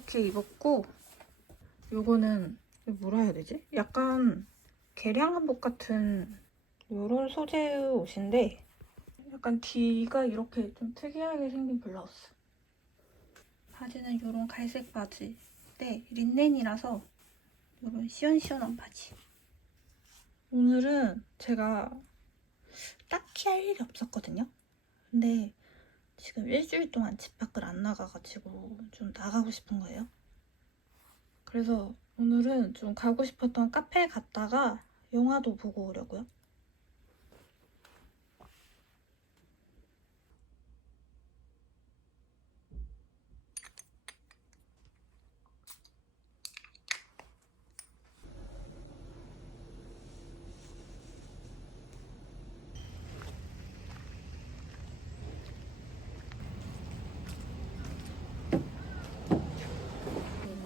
이렇게 입었고, 요거는 뭐라 해야 되지? 약간 개량 한복 같은 요런 소재의 옷인데 약간 뒤가 이렇게 좀 특이하게 생긴 블라우스. 바지는 요런 갈색 바지인데 린넨이라서 요런 시원시원한 바지. 오늘은 제가 딱히 할 일이 없었거든요. 근데 지금 일주일 동안 집 밖을 안 나가가지고 좀 나가고 싶은 거예요. 그래서 오늘은 좀 가고 싶었던 카페에 갔다가 영화도 보고 오려고요.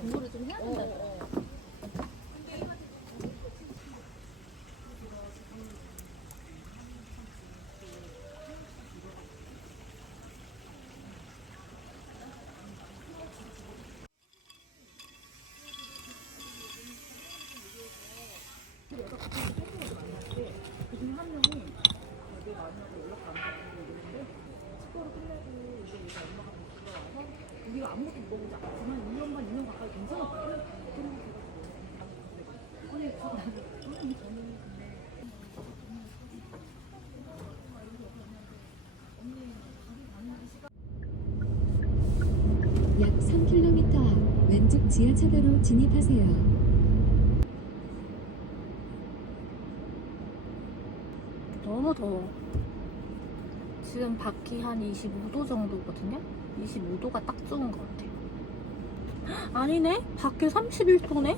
공부를 좀 해야 된다. 우리가 아무것도 먹어보지 않았지만 2년 가까이 괜찮았거든. 약 3km 앞 왼쪽 지하차도로 진입하세요. 너무 더워. 지금 밖이 한 25도 정도거든요? 25도가 딱 좋은 것 같아요. 헉, 아니네? 밖에 31도네?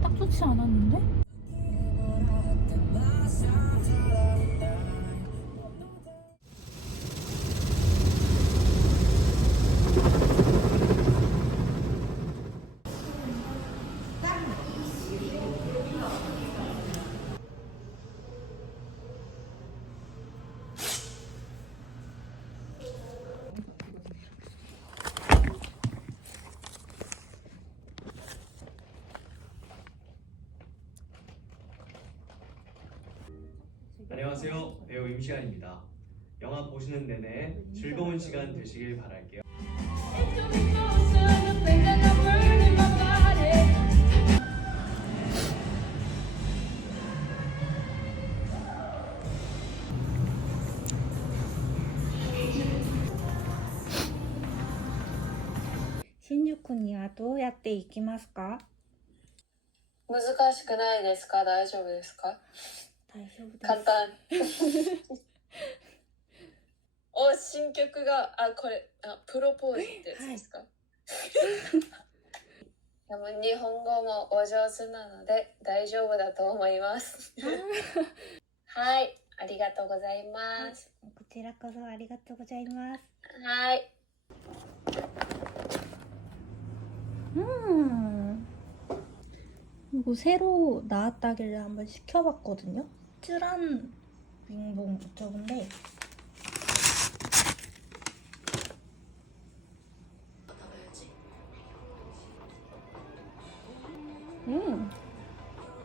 딱 좋지 않았는데? 안녕하세요. 배우 임시완입니다. 영화 보시는 내내 즐거운 시간 되시길 바랄게요. 신유쿠니はどうやって行きますか?難しくないですか？大丈夫ですか？大丈夫です。簡単。お、新曲が、これ、プロポーズってやつですか？でも日本語もお上手なので大丈夫だと思います。はい、ありがとうございます。こちらこそありがとうございます。はい。이거 새로 나왔다길래 한번 시켜봤거든요. 쯔란 윙봉 저건데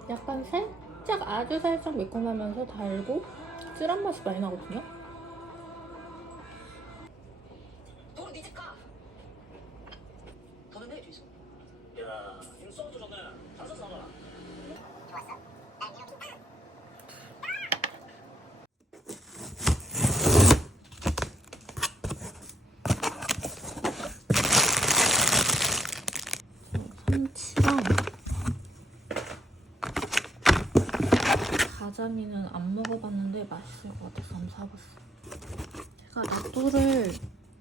약간 살짝 아주 살짝 매콤하면서 달고 쯔란 맛이 많이 나거든요. 참치랑 가자미는 안 먹어봤는데 맛있을 것 같아서 한번 사봤어. 제가 나또를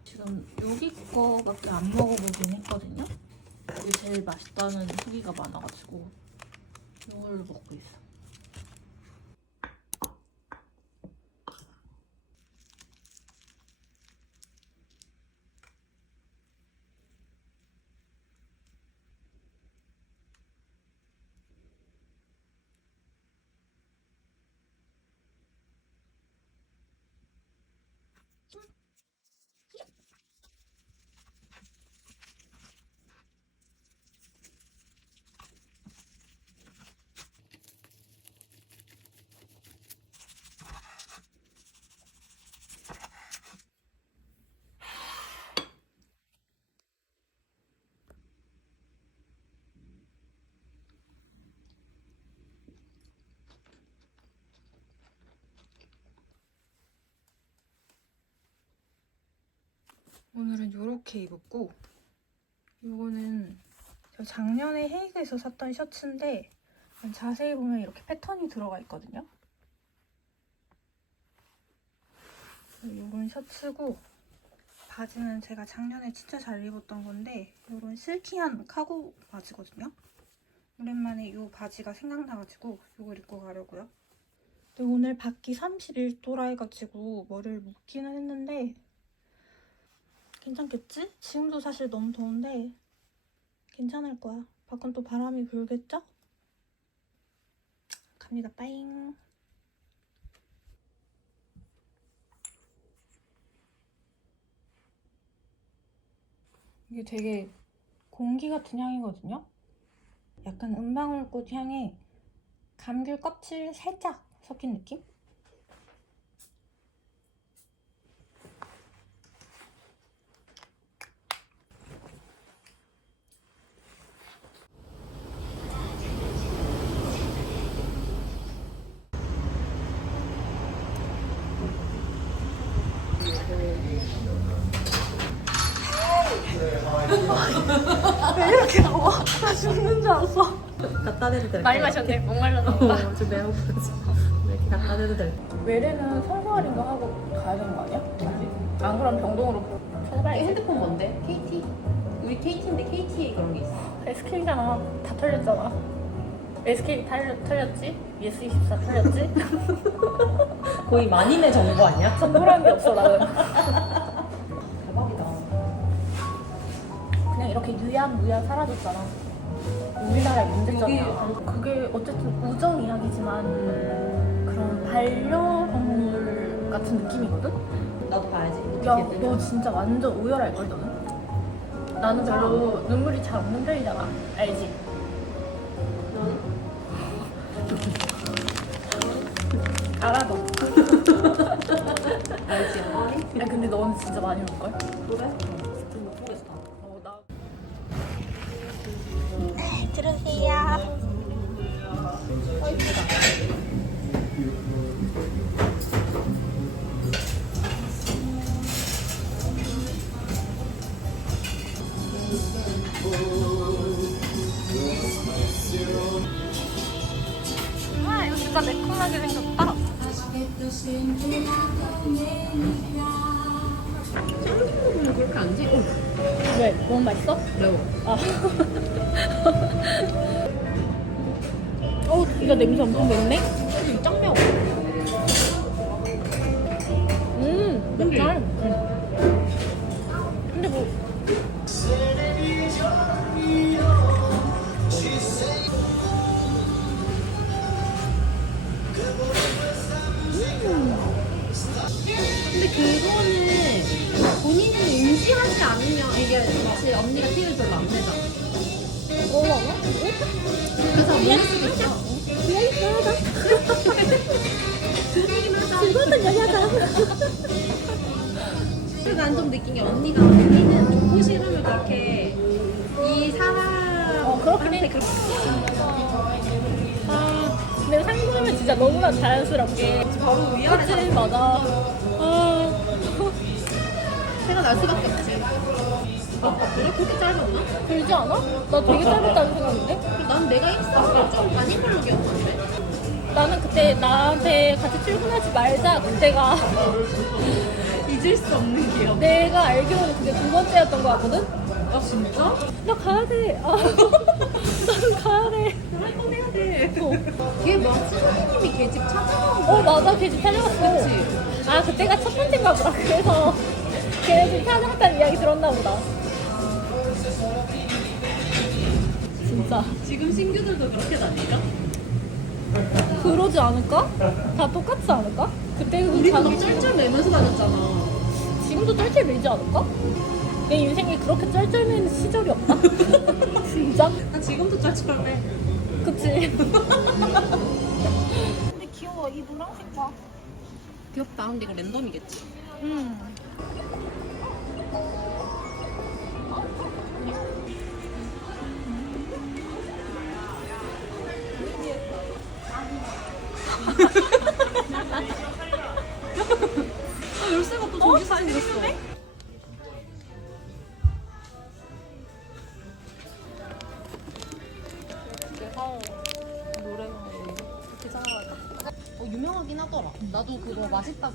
지금 여기 거밖에 안 먹어보긴 했거든요. 이게 제일 맛있다는 후기가 많아가지고 이걸로 먹고 있어. 오늘은 이렇게 입었고, 이거는 제가 작년에 헤이그에서 샀던 셔츠인데 자세히 보면 이렇게 패턴이 들어가 있거든요. 이런 셔츠고, 바지는 제가 작년에 진짜 잘 입었던 건데 이런 실키한 카고 바지거든요. 오랜만에 이 바지가 생각나가지고 이걸 입고 가려고요. 근데 오늘 밖이 31도라 해가지고 머리를 묶기는 했는데 괜찮겠지? 지금도 사실 너무 더운데 괜찮을 거야. 밖은 또 바람이 불겠죠? 갑니다. 빠잉. 이게 되게 공기 같은 향이거든요? 약간 은방울꽃 향에 감귤 껍질 살짝 섞인 느낌? 왜 이렇게 더워? 나 죽는 줄 알았어. 갖다 대도 될 많이 마셨네. 목말라서 그런가? 좀 매워 보여서 이렇게 갖다 대도 될 외래는 성수할인가 하고 가야 되는 거 아니야? 안 그럼 병동으로 찾아봐야겠다. 핸드폰 뭔데? KT? 우리 KT인데 KT에 그런 게 있어. SK잖아. 다 털렸잖아. SK 털렸지? 예스24 털렸지? 거의 만인의 정보 아니야? 정보란 게 없어 나는. 대박이다. 그냥 이렇게 유야무야 사라졌잖아. 우리나라의 문제점이야. 그게 어쨌든 우정 이야기지만 그런 반려동물 같은 느낌이거든? 나도 봐야지. 야, 너 진짜 완전 우열할걸, 너는? 나는 별로 눈물이 잘 없는 편이잖아. 알지? 알아, 너. 알지? 야, 근데 너는 진짜 많이 올걸? 그래? 좀 못 보겠어. 나. 들어오세요. 와, 이거 진짜 매콤하게 생겼다. 응, 그렇게 안 지? 왜? 너무 맛있어? 매워. 아. 이거 냄새 엄청 맵네? 짱 매워. 맵지? 근데 뭐. 근데 그거는 본인이 인지하지 않으면 이게 사실 언니가 티를 별로 안 내잖아. 그래서 모를 수도 있어. 둘이긴 하자. 즐거웠던 여자다. 그래서 난 좀 느낀 게 언니가 본인은 좋고 싫으면 그렇게 이 사람한테 그렇게 근데 상상하면 진짜 너무나 자연스럽게. 바로 위아래 그치, 맞아. 생각 날 수밖에 없지. 그래? 그렇게 짧았나? 들지 않아? 나 되게 짧았다는 생각인데? 난 내가 입사가 좀 많이 걸로 기억하는데? 나는 그때 나한테 같이 출근하지 말자 그때가 잊을 수 없는 기억. 내가 알기로는 그게 두 번째였던 거 같거든? 아 진짜? 나 가야 돼. 나는 가야 돼. 활동해야 돼. 걔 막 친구님이 걔 집 찾아가고. 맞아. 걔 집 찾아갔어. 그치? 아, 그때가 첫 번째인가 보다. 그래서 걔네 집 찾아갔다는 이야기 들었나 보다. 진짜. 지금 신규들도 그렇게 다니까? 그러지 않을까? 다 똑같지 않을까? 그때 그 우리도 자기 막 쩔쩔 매면서 다녔잖아. 지금도 쩔쩔 매지 않을까? 내 인생에 그렇게 쩔쩔 매는 시절이 없다. 진짜? 나 지금도 쩔쩔 매. 그치? 근데 귀여워. 이 노란색 봐. 귀엽다. 근데 이거 랜덤이겠지? 열쇠가 또 저기 생겼어.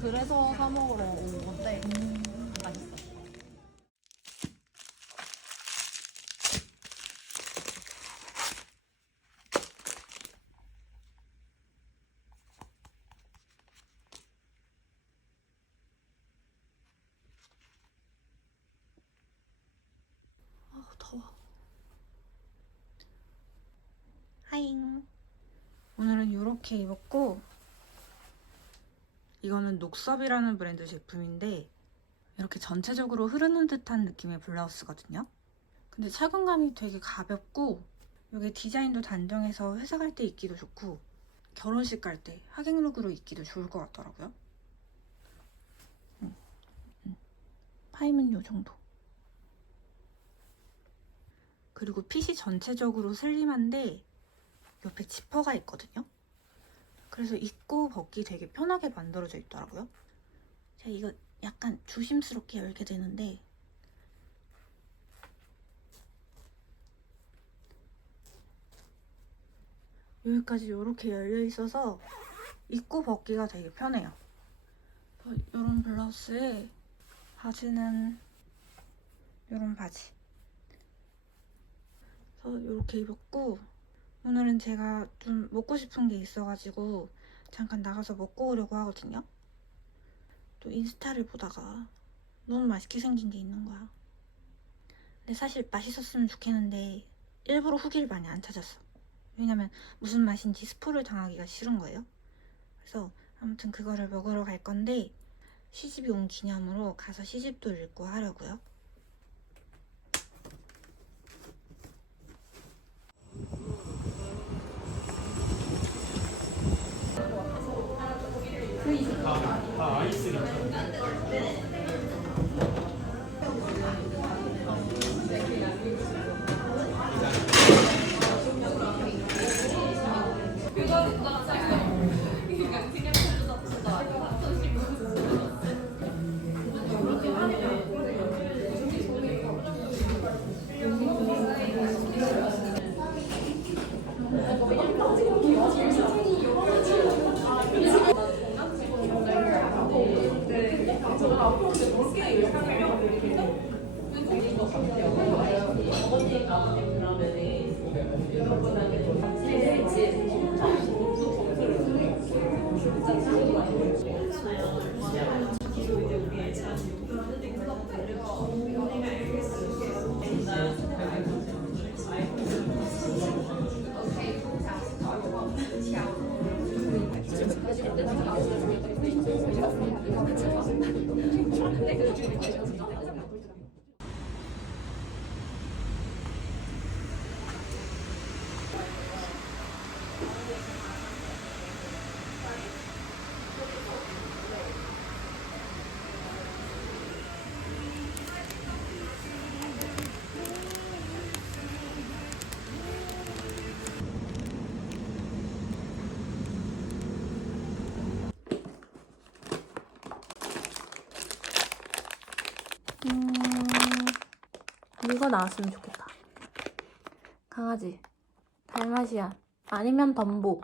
그래서 사 먹으러 온 건데 맛있어. 더워. 하잉. 오늘은 이렇게 입었고, 이거는 녹섭이라는 브랜드 제품인데 이렇게 전체적으로 흐르는 듯한 느낌의 블라우스거든요. 근데 착용감이 되게 가볍고, 이게 디자인도 단정해서 회사 갈 때 입기도 좋고 결혼식 갈 때 하객룩으로 입기도 좋을 것 같더라고요. 파임은 이 정도. 그리고 핏이 전체적으로 슬림한데 옆에 지퍼가 있거든요. 그래서 입고 벗기 되게 편하게 만들어져 있더라고요. 제가 이거 약간 조심스럽게 열게 되는데 여기까지 이렇게 열려 있어서 입고 벗기가 되게 편해요. 이런 블라우스에 바지는 이런 바지. 그래서 이렇게 입었고, 오늘은 제가 좀 먹고 싶은 게 있어가지고 잠깐 나가서 먹고 오려고 하거든요. 또 인스타를 보다가 너무 맛있게 생긴 게 있는 거야. 근데 사실 맛있었으면 좋겠는데 일부러 후기를 많이 안 찾았어. 왜냐면 무슨 맛인지 스포를 당하기가 싫은 거예요. 그래서 아무튼 그거를 먹으러 갈 건데 시집이 온 기념으로 가서 시집도 읽고 하려고요. 이거 나왔으면 좋겠다. 강아지. 달마시안. 아니면 덤보.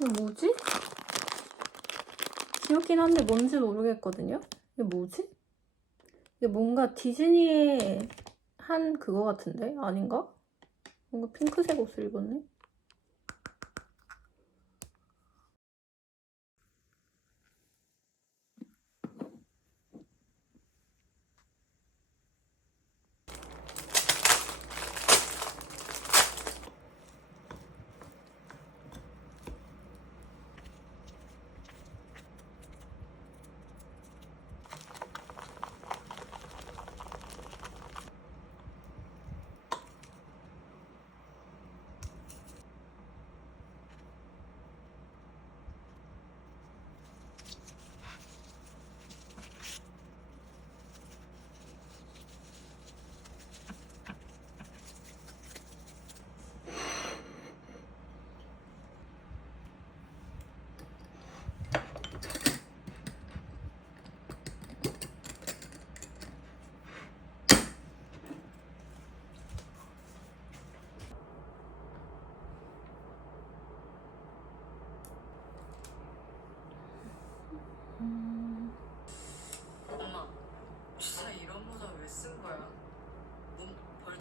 이거 뭐지? 귀엽긴 한데 뭔지 모르겠거든요? 이게 뭐지? 이게 뭔가 디즈니의 한 그거 같은데? 아닌가? 뭔가 핑크색 옷을 입었네?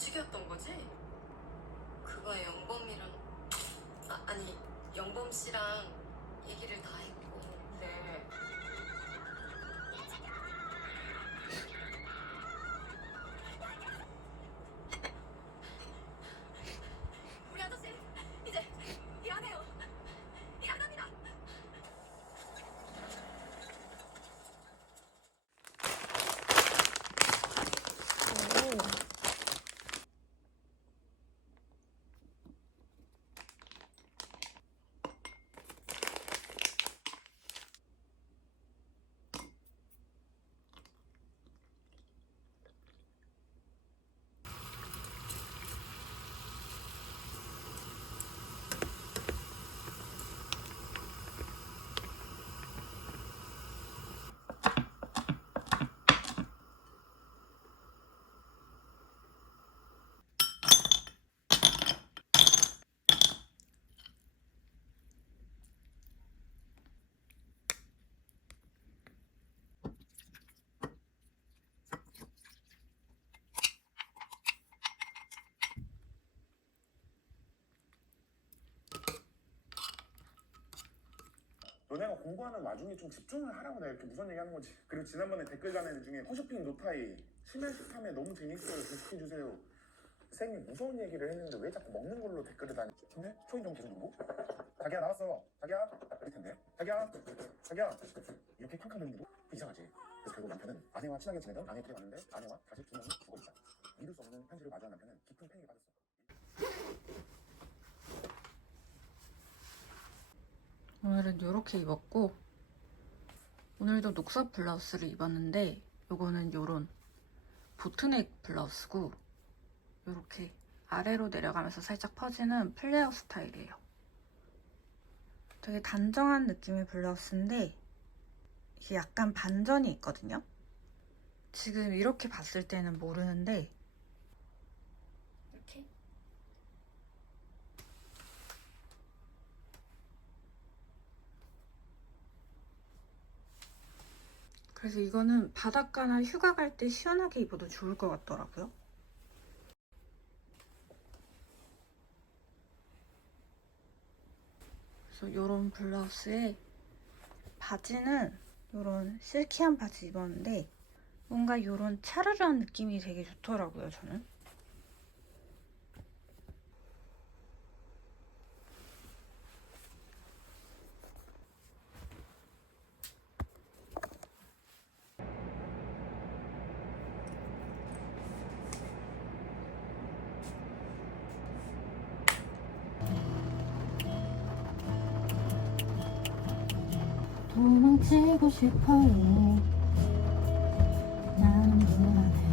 부추겼던 거지? 그거에 영범이랑 아니 영범 씨랑 얘기를 다 했고 근데 우리 아저씨 이제 일 안 해요. 일 안 합니다. 너네가 공부하는 와중에 좀 집중을 하라고 내가 이렇게 무슨 얘기 하는 거지. 그리고 지난번에 댓글 단 애들 중에 홈쇼핑 노타이 심야식탐에 너무 재밌어요. 계속해주세요. 쌤이 무서운 얘기를 했는데 왜 자꾸 먹는 걸로 댓글을 다니? 근데 초인 좀 계속 누르고 자기야 나왔어. 자기야 이럴 텐데 자기야 이렇게 쾅쾅 거리는 거 이상하지. 그래서 결국 남편은 아내와 친하게 지내던 아내 댁에 왔는데 아내와 다시 두 명이 죽어있다. 믿을 수 없는 현실을 마주한 남편은 깊은 패닉에 빠졌어. 오늘은 이렇게 입었고 오늘도 녹색 블라우스를 입었는데 요거는 요런 보트넥 블라우스고 요렇게 아래로 내려가면서 살짝 퍼지는 플레어 스타일이에요. 되게 단정한 느낌의 블라우스인데 이게 약간 반전이 있거든요. 지금 이렇게 봤을 때는 모르는데 이렇게 그래서 이거는 바닷가나 휴가 갈 때 시원하게 입어도 좋을 것 같더라고요. 그래서 이런 블라우스에 바지는 이런 실키한 바지 입었는데 뭔가 이런 차르르한 느낌이 되게 좋더라고요, 저는. 도망치고 싶어요. 나는 불안해요.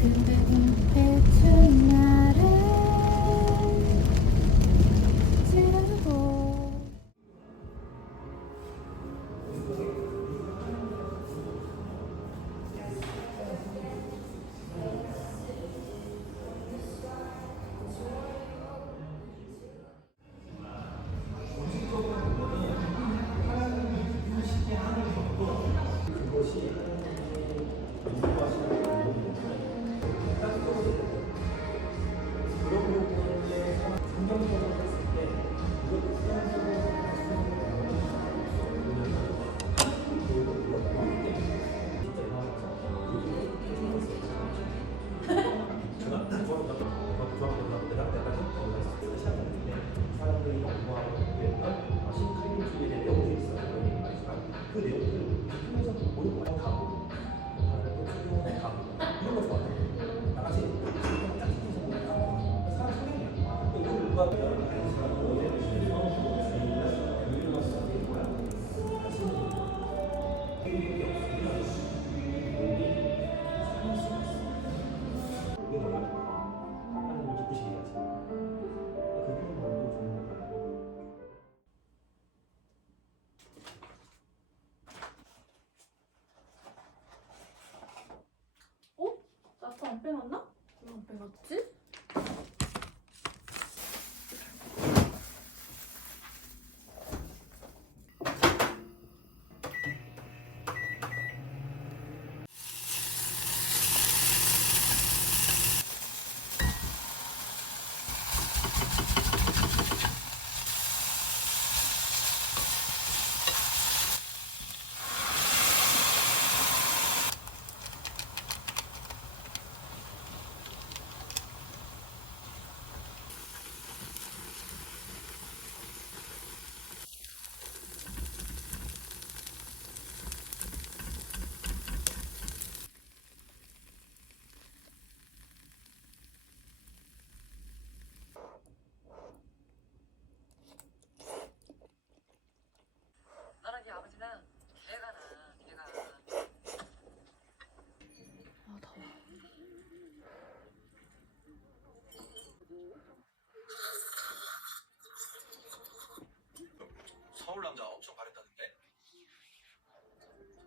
그대 눈빛은 나를 찌르고 나도 안 빼놨나? 왜 안 빼놨지?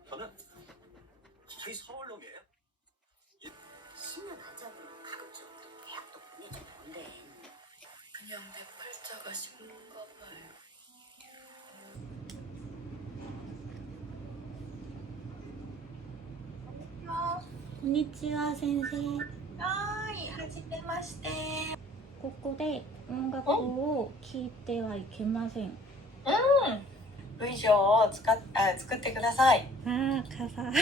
저는 거의 서울 놈이에요. 신은 아자고 가급적이도 대학도 보내주면 안 돼. 그냥 내 팔자가 심은가 봐요. こんにちは先生。はい、はじめまして。ここで音楽を聴いてはいけません。文章を作ってください。ああ、傘。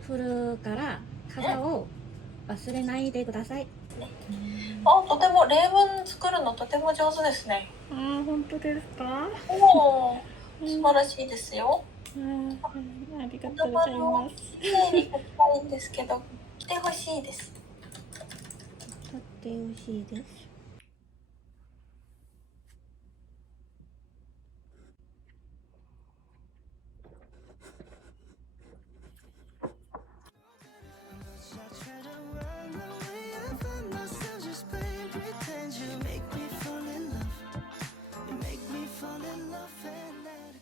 振るから傘を忘れないでください。とても例文作るのとても上手ですね。ああ、本当ですか？おー、素晴らしいですよ。ありがとうございます。きれいに書きたいんですけど、来てほしいです。とってほしいです。fall in love and let it